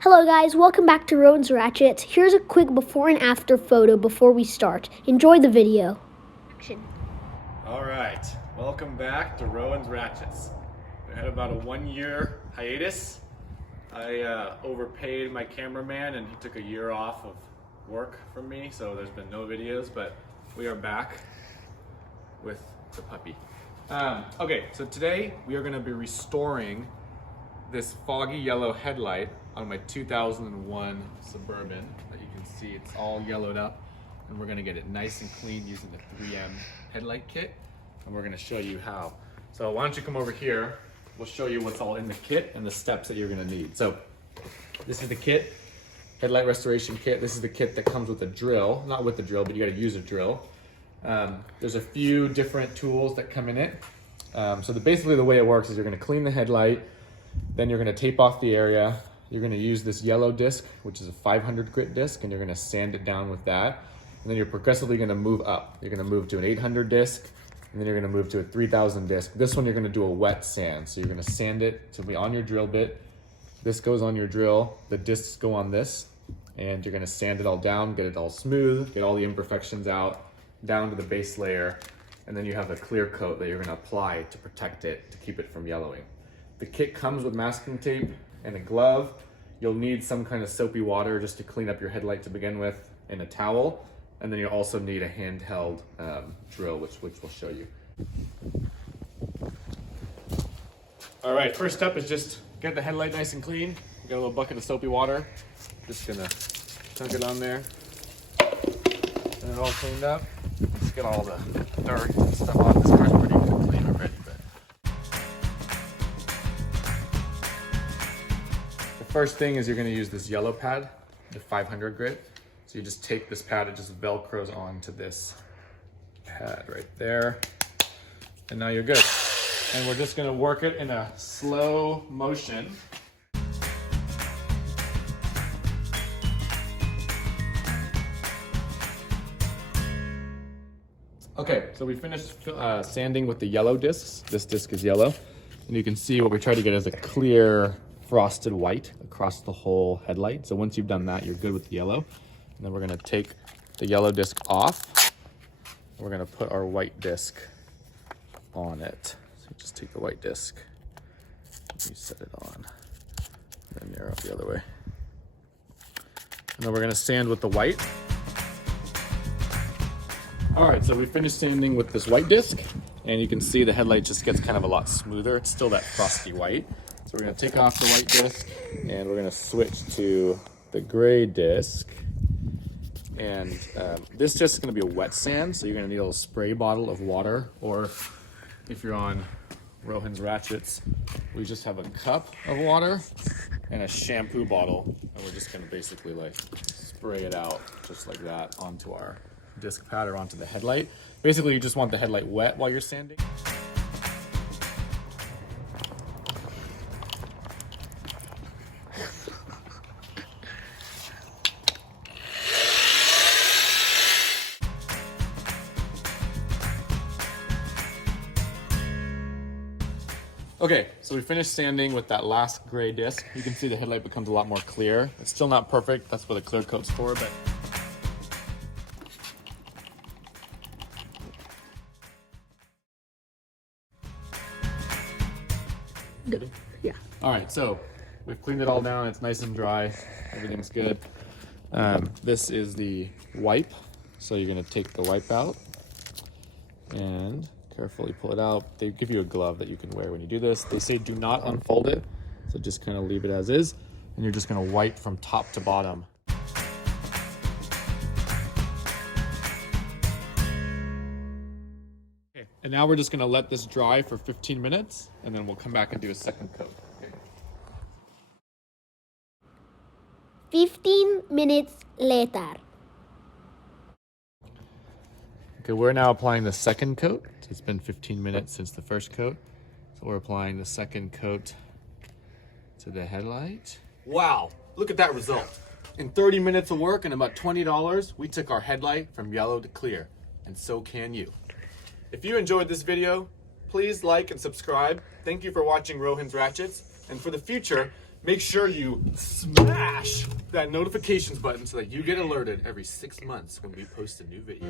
Hello guys, welcome back to Rowan's Ratchets. Here's a quick before and after photo before we start. Enjoy the video. Action. All right, welcome back to Rowan's Ratchets. We had about a 1-year hiatus. I overpaid my cameraman and he took a year off of work from me, so there's been no videos, but we are back with the puppy. Okay, so today we are gonna be restoring this foggy yellow headlight on my 2001 Suburban that you can see it's all yellowed up, and we're gonna get it nice and clean using the 3M headlight kit, and we're gonna show you how. So why don't you come over here, we'll show you what's all in the kit and the steps that you're gonna need. So this is the kit, headlight restoration kit. This is the kit that comes with a drill, not with the drill, but you gotta use a drill. There's a few different tools that come in it. Basically the way it works is you're gonna clean the headlight, then you're gonna tape off the area. You're gonna use this yellow disc, which is a 500 grit disc, and you're gonna sand it down with that. And then you're progressively gonna move up. You're gonna move to an 800 disc, and then you're gonna move to a 3000 disc. This one you're gonna do a wet sand. So you're gonna sand it to be on your drill bit. This goes on your drill, the discs go on this, and you're gonna sand it all down, get it all smooth, get all the imperfections out, down to the base layer, and then you have a clear coat that you're gonna apply to protect it, to keep it from yellowing. The kit comes with masking tape and a glove. You'll need some kind of soapy water just to clean up your headlight to begin with, and a towel. And then you'll also need a handheld drill, which we'll show you. All right, first step is just get the headlight nice and clean. Got a little bucket of soapy water. Just gonna chunk it on there. And it all cleaned up. Let's get all the dirt and stuff off. This car's pretty clean already. First thing is you're going to use this yellow pad, the 500 grit. So you just take this pad, it just velcros onto this pad right there. And now you're good. And we're just going to work it in a slow motion. Okay, so we finished sanding with the yellow discs. This disc is yellow. And you can see what we try to get is a clear frosted white across the whole headlight. So once you've done that, you're good with the yellow. And then we're gonna take the yellow disc off. We're gonna put our white disc on it. So just take the white disc, you set it on, and then arrow the other way. And then we're gonna sand with the white. All right, so we finished sanding with this white disc, and you can see the headlight just gets kind of a lot smoother. It's still that frosty white. So we're gonna take off the white disc and we're gonna switch to the gray disc. And this disc is gonna be a wet sand, so you're gonna need a little spray bottle of water, or if you're on Rowan's Ratchets, we just have a cup of water and a shampoo bottle, and we're just gonna basically like spray it out just like that onto our disc pad or onto the headlight. Basically, you just want the headlight wet while you're sanding. Okay, so we finished sanding with that last gray disc. You can see the headlight becomes a lot more clear. It's still not perfect, that's what the clear coat's for, but Good. Yeah. all right, so we've cleaned it all down. It's nice and dry. Everything's good. This is the wipe. So you're gonna take the wipe out and carefully pull it out. They give you a glove that you can wear when you do this. They say do not unfold it. So just kind of leave it as is. And you're just gonna wipe from top to bottom. Okay, and now we're just gonna let this dry for 15 minutes, and then we'll come back and do a second coat. Okay. 15 minutes later. Okay, we're now applying the second coat. It's been 15 minutes since the first coat. So we're applying the second coat to the headlight. Wow, look at that result. In 30 minutes of work and about $20, we took our headlight from yellow to clear, and so can you. If you enjoyed this video, please like and subscribe. Thank you for watching Rowan's Ratchets. And for the future, make sure you smash that notifications button so that you get alerted every 6 months when we post a new video.